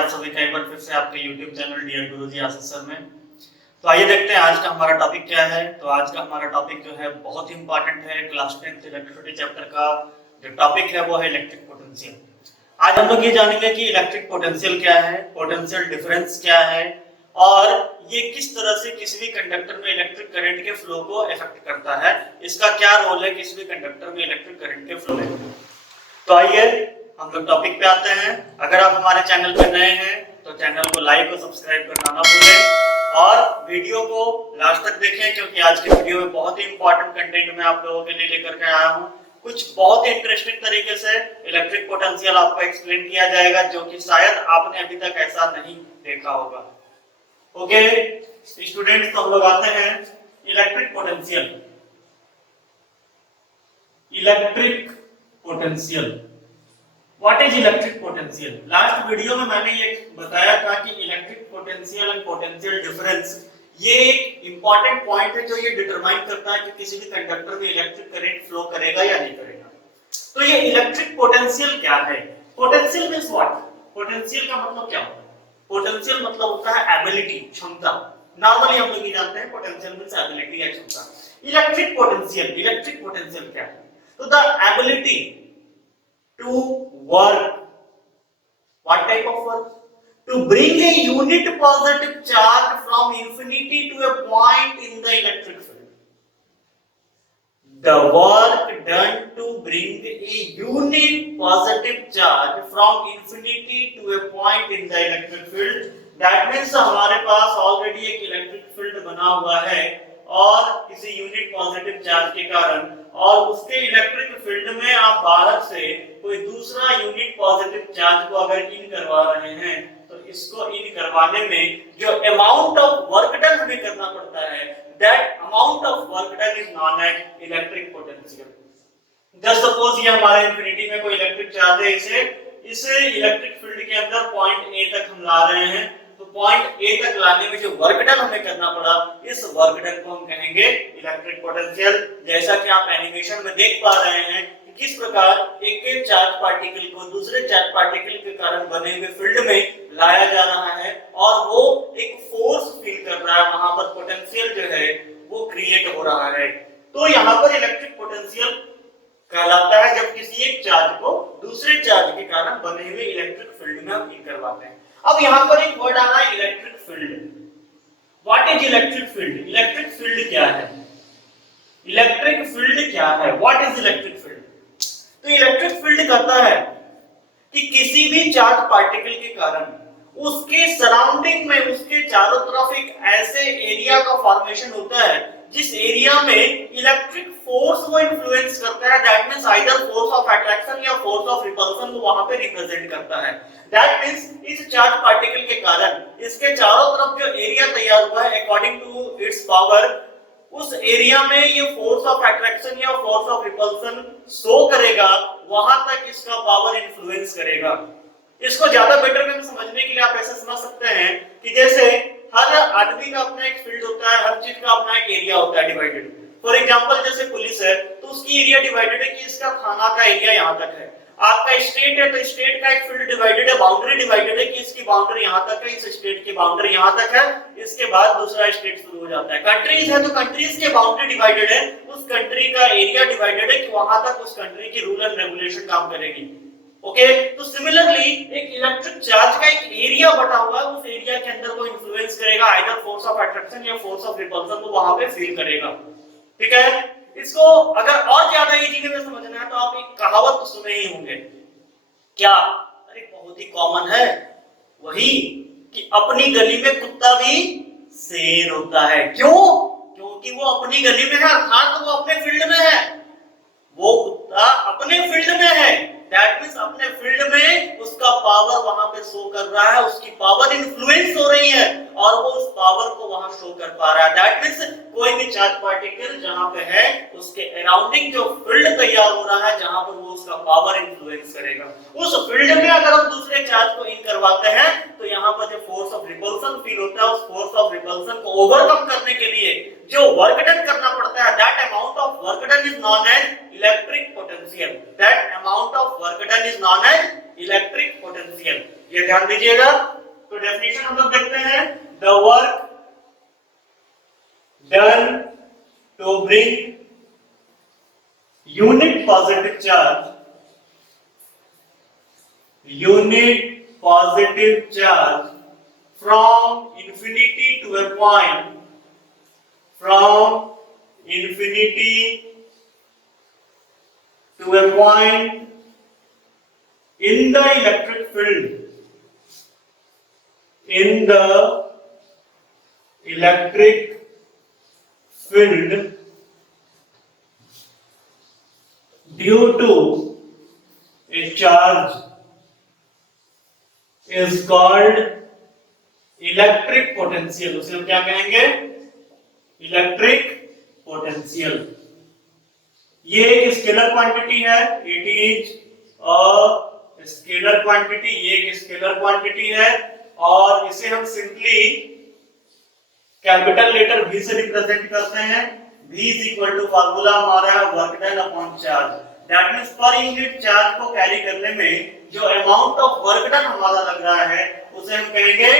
आप सभी का एक बार फिर से आपके YouTube चैनल डियर गुरुजी आशीष सर में। तो आइए देखते हैं आज का हमारा टॉपिक क्या है। तो आज का हमारा टॉपिक जो है बहुत ही इंपॉर्टेंट है। क्लास 10th इलेक्ट्रिसिटी चैप्टर का जो टॉपिक है वो है इलेक्ट्रिक पोटेंशियल। आज हम लोग ये जानेंगे कि इलेक्ट्रिक पोटेंशियल क्या है, पोटेंशियल डिफरेंस क्या है और ये किस तरह से किसी भी कंडक्टर में इलेक्ट्रिक करंट के फ्लो को इफेक्ट करता है, इसका क्या रोल है किसी भी कंडक्टर में इलेक्ट्रिक करंट के फ्लो में। तो आइए हम लोग टॉपिक पे आते हैं। अगर आप हमारे चैनल पे नए हैं तो चैनल को लाइक और सब्सक्राइब करना ना भूलें और वीडियो को लास्ट तक देखें, क्योंकि आज के वीडियो में बहुत ही इंपॉर्टेंट कंटेंट मैं आप लोगों के लिए लेकर के आया हूँ। कुछ बहुत ही इंटरेस्टिंग तरीके से इलेक्ट्रिक पोटेंशियल आपको एक्सप्लेन किया जाएगा, जो कि शायद आपने अभी तक ऐसा नहीं देखा होगा। ओके स्टूडेंट्स, तो हम लोग आते हैं electric potential. Electric potential, what is electric potential? Last video में मैंने ये बताया था कि electric potential and potential difference ये एक इंपॉर्टेंट पॉइंट है जो ये डिटरमाइन करता है कि किसी भी कंडक्टर में इलेक्ट्रिक करंट फ्लो करेगा या नहीं करेगा। तो ये इलेक्ट्रिक पोटेंशियल क्या है? Potential means what? पोटेंशियल का मतलब क्या होता है? पोटेंशियल मतलब होता है एबिलिटी, क्षमता। नॉर्मली हम लोग ये जानते हैं पोटेंशियल मींस एबिलिटी या क्षमता। इलेक्ट्रिक पोटेंशियल क्या है? तो the ability to work. What type of work? To bring a unit positive charge from infinity to a point in the electric field. The work done to bring a unit positive charge from infinity to a point in the electric field. That means हमारे पास already एक electric field बना हुआ है और किसी unit positive charge के कारण, और उसके इलेक्ट्रिक फील्ड में आप बाहर से कोई दूसरा यूनिट पॉजिटिव चार्ज को अगर इन करवा रहे हैं तो इसको इन करवाने में जो अमाउंट ऑफ वर्क डन हमें करना पड़ता है, that amount of work done is known as electric potential. Just suppose ये हमारे इंफिनिटी में कोई इलेक्ट्रिक चार्ज है, इसे इलेक्ट्रिक फील्ड के अंदर पॉइंट ए तक हम ला रहे हैं, तो पॉइंट ए तक लाने में जो वर्क डन हमें करना पड़ा, इस वर्क डन को हम कहेंगे इलेक्ट्रिक पोटेंशियल। जैसा कि आप एनिमेशन में देख पा रहे हैं कि किस प्रकार एक चार्ज पार्टिकल को दूसरे चार्ज पार्टिकल के कारण बने हुए फील्ड में लाया जा रहा है और वो एक फोर्स फील कर रहा है, वहां पर पोटेंशियल जो है वो क्रिएट हो रहा है। तो यहाँ पर इलेक्ट्रिक पोटेंशियल कहलाता है जब किसी एक चार्ज को दूसरे चार्ज के कारण बने हुए इलेक्ट्रिक फील्ड में हम इन करवाते हैं। अब यहाँ पर एक वर्ड आ रहा है electric field. What is electric field? Electric field क्या है? इलेक्ट्रिक फील्ड क्या है? What is electric field? तो इलेक्ट्रिक फील्ड कहता है कि किसी भी चार्ज पार्टिकल के कारण उसके सराउंडिंग में, उसके चारों तरफ एक ऐसे एरिया का फॉर्मेशन होता है जिस एरिया में इलेक्ट्रिक फोर्स वो इन्फ्लुएंस करता है। That means either force of attraction या फोर्स ऑफ रिपल्शन वो वहां पे रिप्रेजेंट करता है। दैट मींस इस चार्ज पार्टिकल के कारण इसके चारों तरफ जो एरिया तैयार हुआ है अकॉर्डिंग टू इट्स पावर, उस एरिया में ये फोर्स ऑफ अट्रैक्शन या फोर्स ऑफ रिपल्शन शो करेगा, वहां तक इसका पावर इन्फ्लुएंस करेगा। इसको ज्यादा बेटर में समझने के लिए आप ऐसे समझ सकते हैं कि जैसे हर आदमी का अपना एक फील्ड होता है, हर चीज का अपना एक एरिया होता है डिवाइडेड। फॉर एग्जांपल जैसे पुलिस है तो उसकी एरिया डिवाइडेड है कि इसका थाना का एरिया यहाँ तक है। आपका स्टेट है तो स्टेट का एक फील्ड डिवाइडेड है, बाउंड्री डिवाइडेड है कि इसकी बाउंड्री यहाँ तक है, इस स्टेट की बाउंड्री यहाँ तक है, इसके बाद दूसरा स्टेट शुरू हो जाता है। कंट्रीज है तो कंट्रीज के बाउंड्री डिवाइडेड है, उस कंट्री का एरिया डिवाइडेड है कि वहां तक उस कंट्री की रूल एंड रेगुलेशन काम करेगी। ओके तो सिमिलरली एक इलेक्ट्रिक चार्ज का एक एरिया बटा हुआ है, उस एरिया के अंदर वो इन्फ्लुएंस करेगा, आइदर फोर्स ऑफ अट्रैक्शन या फोर्स ऑफ रिपल्शन को वहां पे फील करेगा। ठीक है, इसको अगर और ज्यादा इजी में समझना है तो आप एक कहावत तो सुने ही होंगे, क्या? अरे बहुत ही कॉमन है, वही कि अपनी गली में कुत्ता भी शेर होता है। क्यों? क्योंकि वो अपनी गली में है, अर्थात वो अपने फील्ड में है, वो कुत्ता अपने फील्ड में है। दैट मींस अपने फील्ड में उसका पावर वहां पे शो कर रहा है, उसकी पावर इन्फ्लुएंस हो रही है और वो उस पावर को वहां शो कर पा रहा है। दैट मींस कोई भी चार्ज पार्टिकल जहां पे है उसके अराउंडिंग जो फील्ड तैयार हो रहा है, जहां पर वो उसका पावर इन्फ्लुएंस करेगा, उस फील्ड में अगर हम दूसरे चार्ज को इन करवाते हैं तो यहाँ पर जो फोर्स ऑफ रिपल्शन फील होता है, उस फोर्स ऑफ रिपल्शन को ओवरकम करने के लिए जो वर्क डन करना पड़ता है, that amount of work done is known as electric potential. That amount of work done is known as electric potential. ये ध्यान दीजिएगा। तो डेफिनेशन हम लोग देखते हैं, the work done to bring unit positive charge, unit positive charge from infinity to a point, from infinity to a point in the electric field, in the electric field due to a charge is called electric potential. उसे हम क्या कहेंगे? Electric potential. ये एक scalar quantity है, it is a scalar quantity, ये एक scalar quantity है और इसे हम सिंपली कैपिटल लेटर V से रिप्रेजेंट करते हैं। V is equal to formula हमारा है work done upon charge. That means per unit charge को कैरी करने में जो अमाउंट ऑफ वर्क डन हमारा लग रहा है उसे हम कहेंगे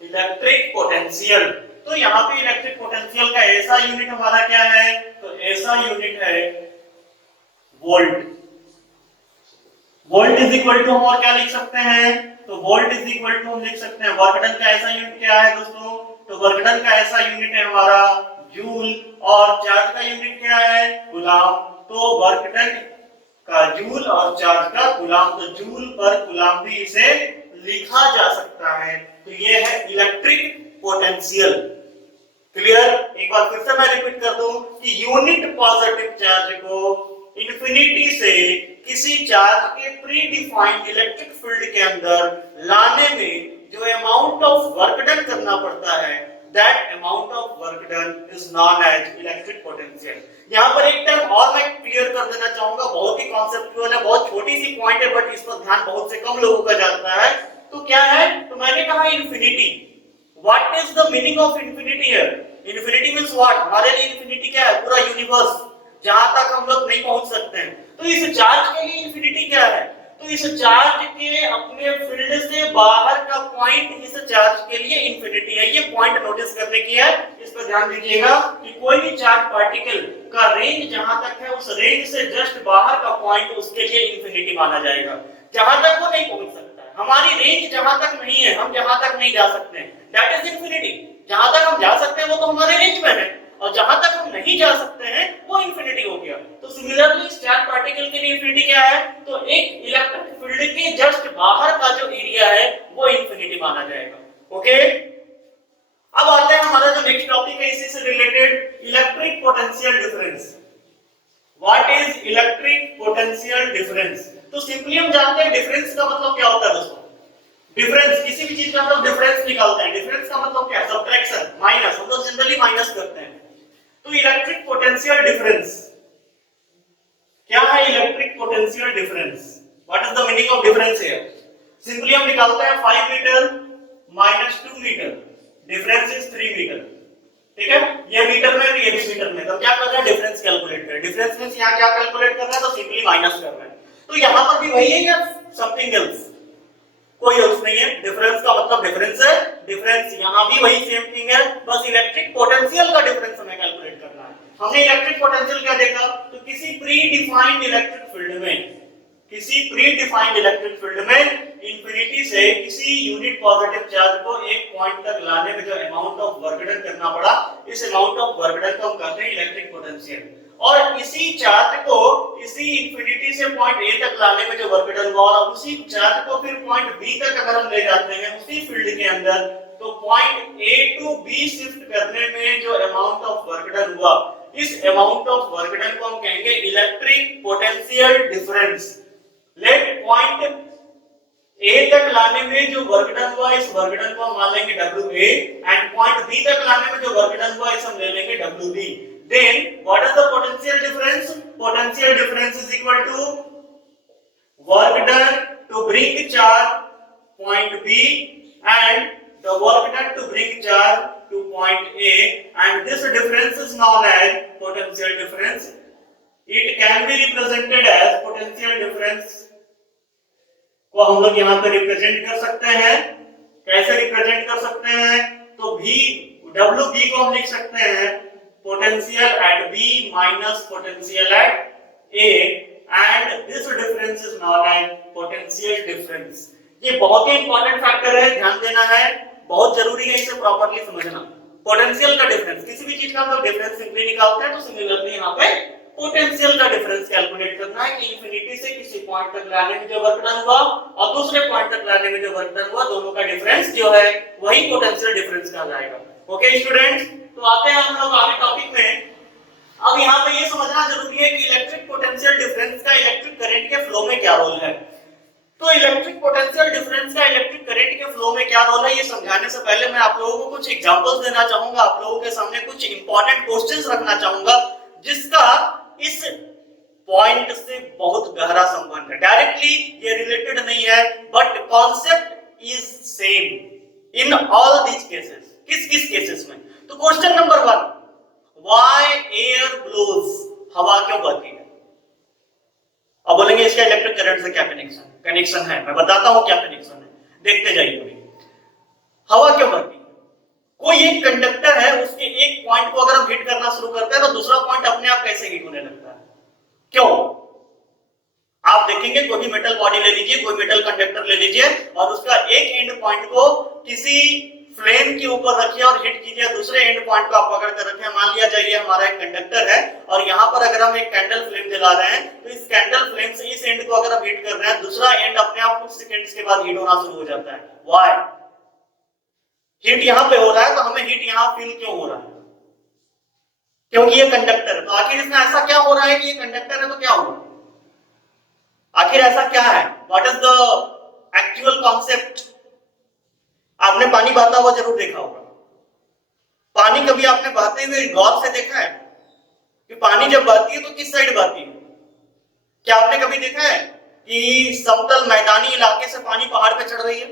इलेक्ट्रिक पोटेंशियल। तो यहाँ पे इलेक्ट्रिक पोटेंशियल का ऐसा यूनिट हमारा क्या है? तो ऐसा यूनिट है volt. Volt is equal to हम और क्या लिख सकते हैं? तो वोल्ट इज इक्वल टू हम लिख सकते हैं वर्क डन का ऐसा यूनिट क्या है दोस्तों? तो वर्क डन का ऐसा यूनिट है हमारा जूल और चार्ज का यूनिट क्या है? कूलम। तो वर्क डन का जूल और चार्ज का कूलम, तो जूल पर कूलम भी इसे लिखा जा सकता है। तो ये है इलेक्ट्रिक पोटेंशियल। क्लियर? एक बार फिर से मैं रिपीट कर दूं कि यूनिट पॉजिटिव चार्ज को इंफिनिटी से किसी चार्ज के प्री डिफाइंड इलेक्ट्रिक फील्ड के अंदर लाने में जो अमाउंट ऑफ वर्क डन करना पड़ता है, that amount of work done is known as electric potential. यहाँ पर एक टर्म और मैं क्लियर कर देना चाहूंगा, बहुत ही कॉन्सेप्चुअल है, बहुत छोटी सी पॉइंट है, बट इस पर ध्यान बहुत से कम लोगों का जाता है। तो क्या है? तो मैंने कहा infinity. What is the meaning of infinity here? Infinity means what? हमारे लिए इंफिनिटी क्या है? पूरा यूनिवर्स, जहां तक हम लोग नहीं पहुंच सकते हैं। तो इस चार्ज के लिए इंफिनिटी क्या है? तो इस चार्ज के अपने फील्ड से बाहर का पॉइंट इस चार्ज के लिए इंफिनिटी है। ये पॉइंट नोटिस करने की है, इस पर ध्यान दीजिएगा कि कोई भी चार्ज पार्टिकल का रेंज जहां तक है उस रेंज से जस्ट बाहर का पॉइंट उसके लिए इंफिनिटी माना जाएगा। जहां तक वो नहीं पहुंच सकता है, हमारी रेंज जहां तक नहीं है, हम जहां तक नहीं जा सकते, दैट इज इंफिनिटी। जहां तक हम जा सकते हैं वो तो हमारे रेंज में है, और जहां तक हम नहीं जा सकते हैं वो इंफिनिटी हो गया। तो सिमिलरली चार्ज पार्टिकल के लिए इंफिनिटी क्या है? तो एक इलेक्ट्रिक फील्ड के जस्ट बाहर का जो एरिया है वो इंफिनिटी माना जाएगा। ओके, अब आते हैं हमारा जो नेक्स्ट टॉपिक है इसी से related, electric potential difference. What is electric potential difference? तो सिंपली हम जानते हैं डिफरेंस का मतलब क्या होता है दोस्तों। डिफरेंस, किसी भी चीज का हम लोग डिफरेंस निकालते हैं। डिफरेंस का मतलब क्या है? Subtraction, minus. हम लोग जनरली माइनस करते हैं। तो इलेक्ट्रिक पोटेंशियल डिफरेंस क्या है? Electric potential difference, what is the meaning of difference here? Simply हम निकालते हैं 5 metre minus 2 metre, difference is 3 metre. ठीक है, ये मीटर में, ये भी मीटर में। तो क्या कर रहे हैं? डिफरेंस कैलकुलेट कर रहे हैं। डिफरेंस मींस यहां क्या कैलकुलेट कर रहे हैं? तो सिंपली माइनस कर रहे हैं। तो यहां पर भी वही है या समथिंग एल्स? कोई एल्स नहीं है। डिफरेंस का मतलब डिफरेंस है, डिफरेंस यहां भी वही सेम थिंग है, बस इलेक्ट्रिक पोटेंशियल का डिफरेंस हमें कैलकुलेट करना है। हमने इलेक्ट्रिक पोटेंशियल क्या देखा? तो किसी प्री डिफाइंड इलेक्ट्रिक फील्ड में, किसी प्री डिफाइंड इलेक्ट्रिक फील्ड में इंफिनिटी से किसी यूनिट पॉजिटिव चार्ज को एक पॉइंट तक लाने में जो अमाउंट ऑफ वर्क डन करना पड़ा, इस अमाउंट ऑफ वर्क डन को हम कहते हैं इलेक्ट्रिक पोटेंशियल। और इसी चार्ज को इसी इंफिनिटी से पॉइंट ए तक लाने में जो वर्क डन हुआ, और उसी चार्ज को फिर पॉइंट बी तक अगर हम ले जाते हैं उसी फील्ड के अंदर, तो point A to B shift करने में जो अमाउंट ऑफ वर्क डन हुआ, इस अमाउंट ऑफ वर्क डन को हम कहेंगे electric potential difference. Let point A तक लाने में जो वर्क डन हुआ, इस वर्क डन को हम मान लेंगे WA, एंड पॉइंट बी तक लाने में जो वर्क डन हुआ, इसे हम ले लेंगे WB। Then what is the potential difference? Potential difference is equal to work done to bring charge point B and the work done to bring charge to point A, and this difference is known as potential difference. It can be represented as potential difference को हम लोग यहाँ पे represent कर सकते हैं। कैसे represent कर सकते हैं? तो V WB को हम लिख सकते हैं potential at B minus potential at A and this difference is known as potential difference. ये बहुत ही इंपॉर्टेंट फैक्टर है, ध्यान देना है, बहुत जरूरी है इसे प्रॉपर्ली समझना। पोटेंशियल का डिफरेंस, किसी भी चीज का हम लोग डिफरेंस सिंपली निकालते हैं, तो सिमिलरली यहाँ पे पोटेंशियल का डिफरेंस कैलकुलेट करना है कि इंफिनिटी से किसी पॉइंट तक लाने में जो वर्क डन हुआ और दूसरे पॉइंट तक लाने में जो वर्क डन हुआ, दोनों का डिफरेंस जो है वही पोटेंशियल डिफरेंस कहा जाएगा। ओके स्टूडेंट्स, तो आते हैं हम लोग आगे टॉपिक में। अब यहाँ पे ये समझना जरूरी है कि इलेक्ट्रिक पोटेंशियल डिफरेंस का इलेक्ट्रिक करंट के फ्लो में क्या रोल है। तो इलेक्ट्रिक पोटेंशियल डिफरेंस का इलेक्ट्रिक करंट के फ्लो में क्या रोल है, ये समझाने से पहले मैं आप लोगों को कुछ एग्जांपल्स देना चाहूंगा, आप लोगों के सामने कुछ इंपॉर्टेंट क्वेश्चंस रखना चाहूंगा जिसका इस पॉइंट से बहुत गहरा संबंध है। डायरेक्टली ये रिलेटेड नहीं है but concept is same in all these cases. किस किस केसेस में? तो question number 1, why air blows, हवा क्यों बहती है? अब बोलेंगे इसका इलेक्ट्रिक करंट से क्या कनेक्शन है, मैं बताता हूं क्या कनेक्शन है, देखते जाइए। हवा क्यों बहती है? कोई एक कंडक्टर है, उसके एक पॉइंट को अगर हम हिट करना शुरू करते हैं तो दूसरा पॉइंट अपने आप कैसे हिट होने लगता है? क्यों? आप देखेंगे कोई भी मेटल बॉडी ले लीजिए, कोई मेटल कंडक्टर ले लीजिए और उसका एक एंड पॉइंट को किसी फ्लेम के ऊपर रखिए और हिट कीजिए, दूसरे एंड पॉइंट को आप पकड़ कर रखें। मान लिया जाइए हमारा एक कंडक्टर है और यहाँ पर अगर हम एक कैंडल फ्लेम जला रहे हैं तो इस कैंडल फ्लेम से इस एंड को अगर हम हिट कर रहे हैं, दूसरा एंड अपने आप कुछ सेकंड्स के बाद हिट होना शुरू हो जाता है। व्हाई? हिट यहाँ पे हो रहा है तो हमें हिट यहाँ फील क्यों हो रहा है? क्योंकि ये कंडक्टर है। तो आखिर इसमें ऐसा क्या हो रहा है कि ये कंडक्टर है तो क्या हुआ? आखिर ऐसा क्या है? What is the actual concept? आपने पानी बहता हुआ जरूर देखा होगा। पानी कभी आपने बहते हुए गौर से देखा है कि पानी जब बहती है तो किस साइड बहती है? क्या आपने कभी देखा है कि समतल मैदानी इलाके से पानी पहाड़ पे चढ़ रही है?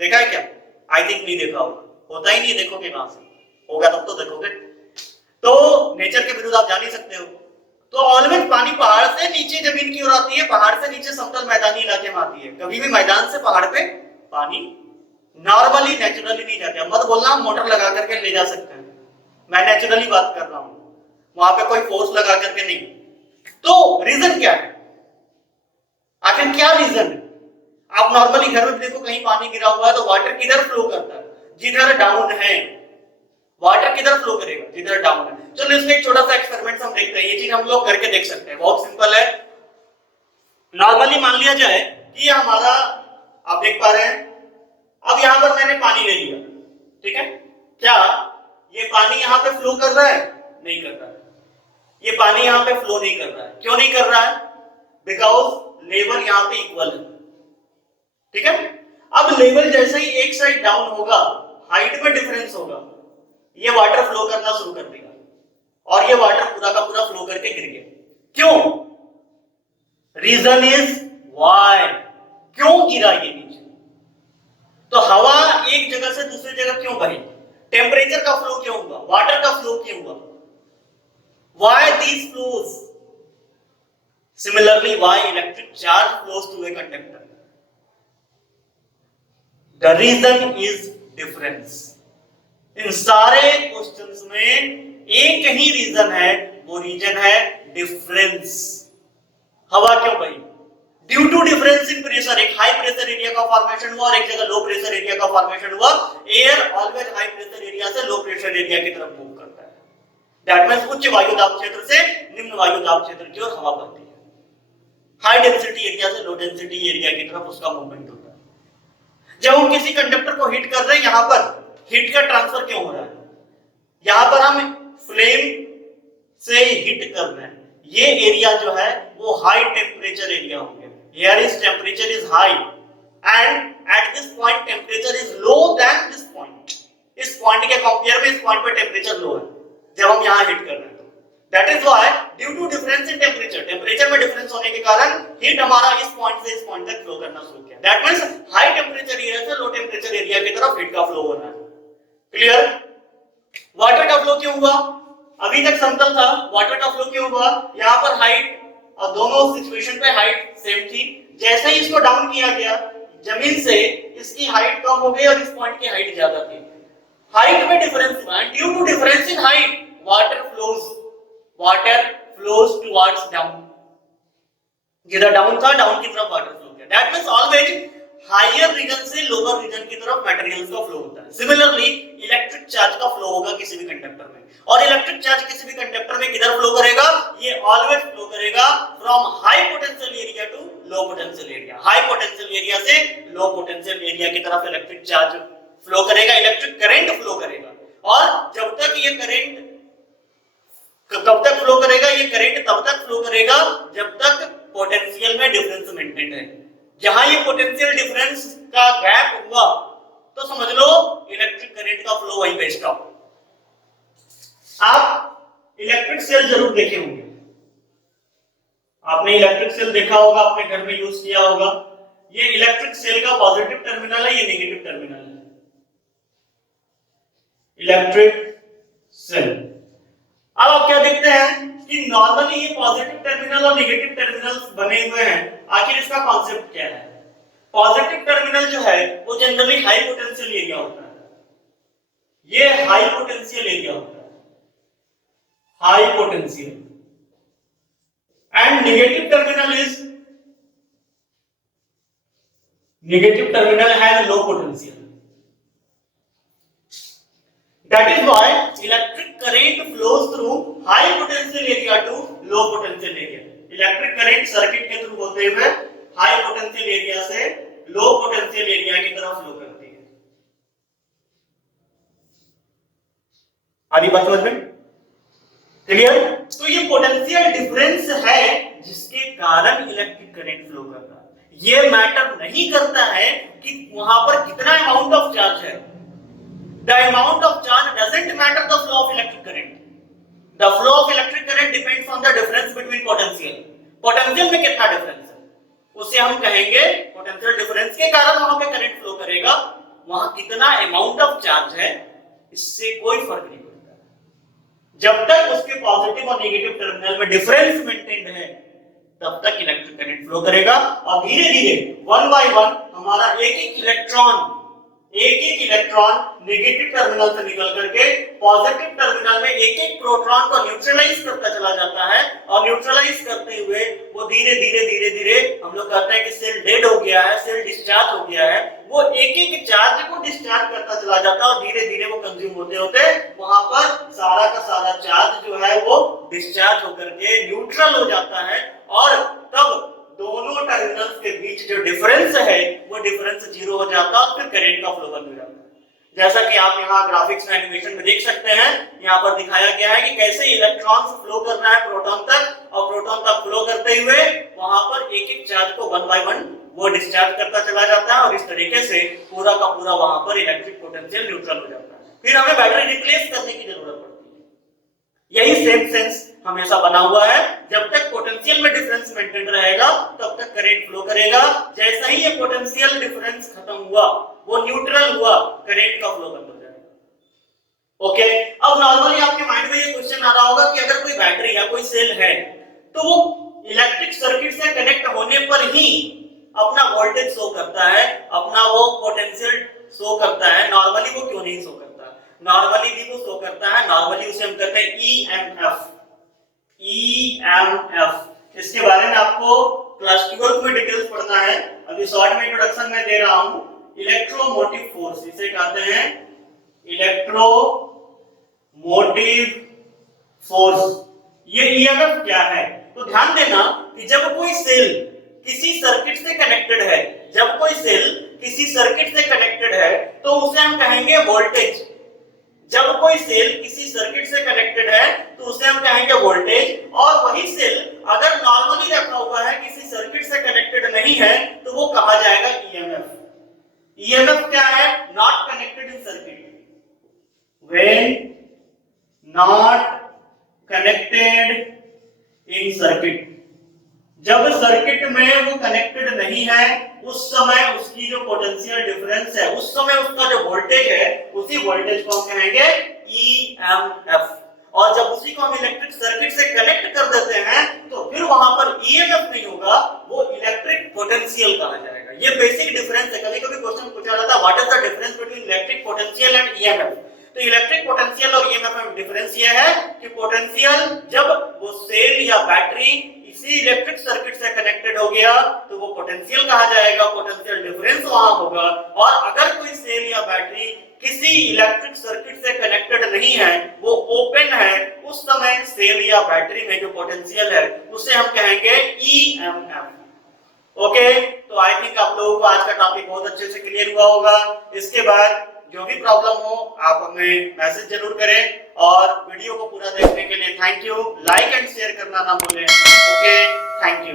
देखा है क्या? आई थिंक नहीं देखा होगा, होता ही नहीं, देखोगे कहां से? होगा तब तो देखोगे। तो नेचर के विरुद्ध आप जा नहीं सकते हो। तो ऑलवेज पानी पहाड़ से नीचे जमीन की ओर आती है, पहाड़ से नीचे समतल मैदानी इलाके में आती है। कभी भी मैदान से पहाड़ पे पानी नॉर्मली नेचुरली नहीं जाते। मत बोलना मोटर लगा करके ले जा सकते हैं, मैं नेचुरली बात कर रहा हूं, वहां पे कोई फोर्स लगा करके नहीं। तो रीजन क्या है? आखिर क्या रीजन है? आप नॉर्मली घर में देखो कहीं पानी गिरा हुआ है तो वाटर किधर फ्लो करता है? जिधर डाउन है। वाटर किधर फ्लो करेगा? जिधर डाउन है। चलो इसमें एक छोटा सा एक्सपेरिमेंट हम देखते हैं, ये चीज हम लोग करके देख सकते हैं, बहुत सिंपल है। नॉर्मली मान लिया जाए कि हमारा, आप देख पा रहे हैं, अब यहां पर मैंने पानी ले लिया, ठीक है? क्या ये पानी यहां पे फ्लो कर रहा है? नहीं कर रहा है। ये पानी यहां पे फ्लो नहीं कर रहा है। क्यों नहीं कर रहा है? बिकॉज लेवल यहां पे इक्वल है, ठीक है? अब लेवल जैसे ही एक साइड डाउन होगा, हाइट में डिफरेंस होगा, ये वाटर फ्लो करना शुरू कर देगा और ये वाटर पूरा का पूरा फ्लो करके गिर गया। क्यों? रीजन इज व्हाई, क्यों गिरा ये नीचे? तो हवा एक जगह से दूसरी जगह क्यों बही? टेम्परेचर का फ्लो क्यों हुआ? वाटर का फ्लो क्यों हुआ? Why these flows? Similarly why electric charge flows to a conductor? The reason is difference. इन सारे क्वेश्चंस में एक ही रीजन है, वो रीजन है डिफरेंस। हवा क्यों बही? Due to difference in pressure. एक हाई प्रेशर एरिया का फॉर्मेशन हुआ और एक जगह लो प्रेशर एरिया का फॉर्मेशन हुआ। Air always high pressure area से लो प्रेशर एरिया की तरफ मूव करता है। दैट मींस उच्च वायु दाब क्षेत्र से निम्न वायु दाब क्षेत्र की ओर हवा बढ़ती है। हाई डेंसिटी एरिया से लो डेंसिटी एरिया की तरफ उसका मूवमेंट होता है। जब हम किसी कंडक्टर को हिट कर रहे हैं, यहां पर हीट का ट्रांसफर क्यों हो रहा है? यहां पर हम फ्लेम से हिट कर रहे हैं, ये एरिया जो है वो हाई टेम्परेचर एरिया हो गया। Here is temperature is high and at this point temperature is low than this point. इस पॉइंट के कंपेयर में इस पॉइंट पे टेम्परेचर लो है जब हम यहाँ हिट कर रहे हैं। तो that is why due to difference in temperature, temperature में डिफरेंस होने के कारण हीट हमारा इस पॉइंट से इस पॉइंट तक फ्लो करना शुरू किया। That means high temperature area से लो टेम्परेचर एरिया की तरफ हीट का फ्लो हो रहा है। क्लियर? वाटर का फ्लो क्यों हुआ? अभी तक समतल था, वाटर का फ्लो क्यों हुआ? यहाँ पर हाइट और दोनों सिचुएशन पे हाइट सेम थी, जैसे ही इसको डाउन किया गया जमीन से, इसकी हाइट कम हो गई और इस पॉइंट की हाइट ज्यादा थी। हाइट में डिफरेंस हुआ, due to difference in height water flows towards down. जिधर डाउन था, डाउन की तरफ वाटर फ्लो किया। That means always higher region से लोअर रीजन की तरफ मटेरियल्स का फ्लो होता है। सिमिलरली इलेक्ट्रिक चार्ज का फ्लो होगा किसी भी कंडक्टर में, और इलेक्ट्रिक चार्ज किसी भी कंडक्टर में किधर फ्लो करेगा? ये ऑलवेज फ्लो करेगा from high potential area to low potential area. High potential area से लो पोटेंशियल एरिया की तरफ इलेक्ट्रिक चार्ज फ्लो करेगा, इलेक्ट्रिक करंट फ्लो करेगा। और जब तक ये करंट कब तक फ्लो करेगा? ये करंट तब तक फ्लो करेगा जब तक पोटेंशियल में डिफरेंस मेंटेन है। जहां ये पोटेंशियल डिफरेंस का गैप हुआ तो समझ लो इलेक्ट्रिक करंट का फ्लो वहीं पे स्टॉप। आप इलेक्ट्रिक सेल जरूर देखे होंगे, आपने इलेक्ट्रिक सेल देखा होगा, अपने घर में यूज किया होगा। ये इलेक्ट्रिक सेल का पॉजिटिव टर्मिनल है, ये नेगेटिव टर्मिनल है। इलेक्ट्रिक सेल, अब आप क्या देखते हैं कि नॉर्मली ये पॉजिटिव टर्मिनल और नेगेटिव टर्मिनल बने हुए हैं। आखिर इसका कॉन्सेप्ट क्या है? पॉजिटिव टर्मिनल जो है वो जनरली हाई पोटेंशियल एरिया होता है, ये हाई पोटेंशियल एरिया होता है, high potential. And negative terminal has low potential. That is why electric current flows through high potential area to low potential area. Electric current circuit के through होते हुए high potential area से low potential area की तरफ flow करती है। आदि बात समझ में क्लियर? तो ये पोटेंशियल डिफरेंस है जिसके कारण इलेक्ट्रिक करंट फ्लो करता है। ये मैटर नहीं करता है कि वहां पर कितना अमाउंट ऑफ चार्ज है। The amount of charge doesn't matter the flow of electric current. The flow of electric current depends on the difference between potential. Potential में कितना डिफरेंस है उसे हम कहेंगे पोटेंशियल डिफरेंस के कारण वहां पे करंट फ्लो करेगा। वहां कितना अमाउंट ऑफ चार्ज है इससे कोई फर्क नहीं पड़ता। जब तक उसके पॉजिटिव और नेगेटिव टर्मिनल में डिफरेंस मेंटेन्ड है तब तक इलेक्ट्रिक करंट फ्लो करेगा। और धीरे धीरे वन बाय वन हमारा एक एक इलेक्ट्रॉन नेगेटिव टर्मिनल से निकल करके पॉजिटिव टर्मिनल में एक एक प्रोटॉन को न्यूट्रलाइज करता चला जाता है। और न्यूट्रलाइज करते हुए वो धीरे धीरे हम लोग कहते हैं कि सेल डेड हो गया है, सेल डिस्चार्ज हो गया है। वो एक एक चार्ज को डिस्चार्ज करता चला जाता है और धीरे धीरे वो कंज्यूम होते होते वहां पर सारा का सारा चार्ज जो है वो डिस्चार्ज होकर के न्यूट्रल हो जाता है। और तब दोनों टर्मिनल्स के बीच जो डिफरेंस है वो डिफरेंस जीरो हो जाता है और फिर करंट का फ्लो बंद हो जाता है। जैसा कि आप यहाँ ग्राफिक्स में एनिमेशन में देख सकते हैं, यहाँ पर दिखाया गया है कि कैसे इलेक्ट्रॉन्स फ्लो कर रहा है प्रोटॉन तक, और प्रोटॉन तक फ्लो करते हुए वहां पर एक एक चार्ज को वन बाय वन वो डिस्चार्ज करता चला जाता है। और इस तरीके से पूरा का पूरा वहां पर इलेक्ट्रिक पोटेंशियल न्यूट्रल हो जाता है। फिर हमें बैटरी रिप्लेस करने की जरूरत पड़ती है। यही सेम सेंस हमेशा बना हुआ है। जब तक पोटेंशियल में डिफरेंस मेंटेन रहेगा तब तक करंट फ्लो करेगा। जैसा ही ये पोटेंशियल डिफरेंस खत्म हुआ, वो न्यूट्रल हुआ, करंट का फ्लो बंद हो जाएगा। ओके, अब नॉर्मली आपके माइंड में ये क्वेश्चन आ रहा होगा कि अगर कोई बैटरी या कोई सेल है तो वो इलेक्ट्रिक सर्किट से कनेक्ट होने पर ही अपना वोल्टेज शो करता है, अपना वो पोटेंशियल शो करता है। नॉर्मली वो क्यों नहीं शो करता? नॉर्मली भी वो शो करता है, नॉर्मली उसे हम कहते हैं ईएमएफ। इसके बारे में आपको क्लास 12 में डिटेल्स पढ़ना है। अभी शॉर्ट में इंट्रोडक्शन में दे रहा हूं। इलेक्ट्रोमोटिव फोर्स, इसे कहते हैं इलेक्ट्रोमोटिव फोर्स। ये ईएमएफ क्या है? तो ध्यान देना कि जब कोई सेल किसी सर्किट से कनेक्टेड है, जब कोई सेल किसी सर्किट से कनेक्टेड है तो उसे हम कहेंगे वोल्टेज। जब कोई सेल किसी सर्किट से कनेक्टेड है तो उसे हम कहेंगे वोल्टेज। और वही सेल अगर नॉर्मली रखा हुआ है, किसी सर्किट से कनेक्टेड नहीं है, तो वो कहा जाएगा ईएमएफ। ईएमएफ क्या है? Not connected in circuit. When not connected in circuit, जब सर्किट में वो कनेक्टेड नहीं है उस समय उसकी जो पोटेंशियल डिफरेंस है, उस समय उसका जो वोल्टेज है, उसी वोल्टेज को हम कहेंगे ईएमएफ। और जब उसी को हम इलेक्ट्रिक सर्किट से कनेक्ट कर देते हैं तो फिर वहां पर ईएमएफ नहीं होगा, वो इलेक्ट्रिक पोटेंशियल कहा जाएगा। ये बेसिक डिफरेंस है। कभी कभी क्वेश्चन पूछा जाता है what is the difference between electric potential and EMF. तो इलेक्ट्रिक पोटेंशियल और ईएमएफ में डिफरेंस ये है कि पोटेंशियल जब वो सेल या बैटरी इसी इलेक्ट्रिक सर्किट से कनेक्टेड हो गया तो वो पोटेंशियल कहा जाएगा, पोटेंशियल डिफरेंस वहां होगा। और अगर कोई सेल या बैटरी किसी इलेक्ट्रिक सर्किट से कनेक्टेड नहीं है, वो ओपन है, उस समय सेल या बैटरी में जो पोटेंशियल है उसे हम कहेंगे ईएमएफ। ओके, तो आई थिंक आप लोगों को आज का टॉपिक बहुत अच्छे से क्लियर हुआ होगा। इसके बाद जो भी प्रॉब्लम हो आप हमें मैसेज जरूर करें, और वीडियो को पूरा देखने के लिए thank you. Like and share करना ना भूलें। Okay, thank you.